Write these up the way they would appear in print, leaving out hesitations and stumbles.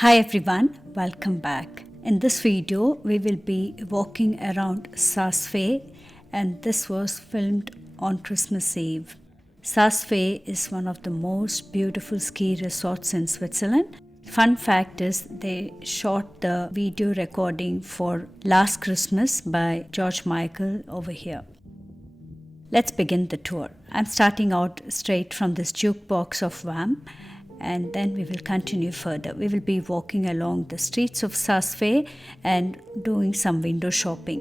Hi everyone, welcome back. In this video, we will be walking around Saas Fee, and this was filmed on Christmas Eve. Saas Fee is one of the most beautiful ski resorts in Switzerland. Fun fact is they shot the video recording for Last Christmas by George Michael over here. Let's begin the tour. I'm starting out straight from this jukebox of Wham, and then we will continue further. We will be walking along the streets of Saas Fee and doing some window shopping.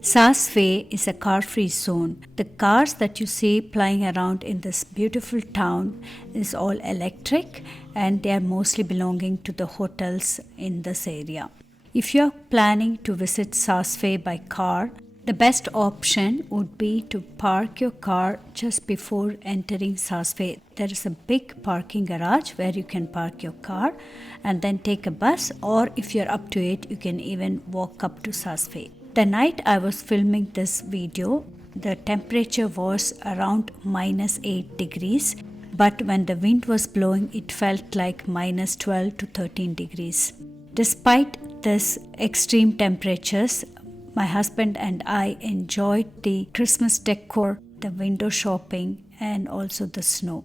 Saas Fee is a car-free zone. The cars that you see plying around in this beautiful town is all electric, and they are mostly belonging to the hotels in this area. If you are planning to visit Saas Fee by car, the best option would be to park your car just before entering Saas Fee. There is a big parking garage where you can park your car and then take a bus, or if you're up to it, you can even walk up to Saas Fee. The night I was filming this video, the temperature was around -8 degrees, but when the wind was blowing, it felt like -12 to 13 degrees. Despite this extreme temperatures, my husband and I enjoyed the Christmas decor, the window shopping, and also the snow.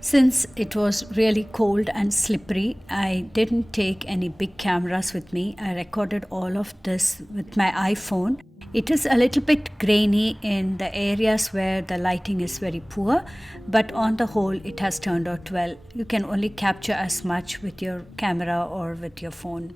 Since it was really cold and slippery, I didn't take any big cameras with me. I recorded all of this with my iPhone. It is a little bit grainy in the areas where the lighting is very poor, but on the whole, it has turned out well. You can only capture as much with your camera or with your phone.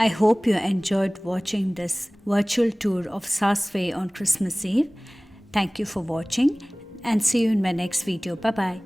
I hope you enjoyed watching this virtual tour of Saas Fee on Christmas Eve. Thank you for watching and see you in my next video. Bye bye.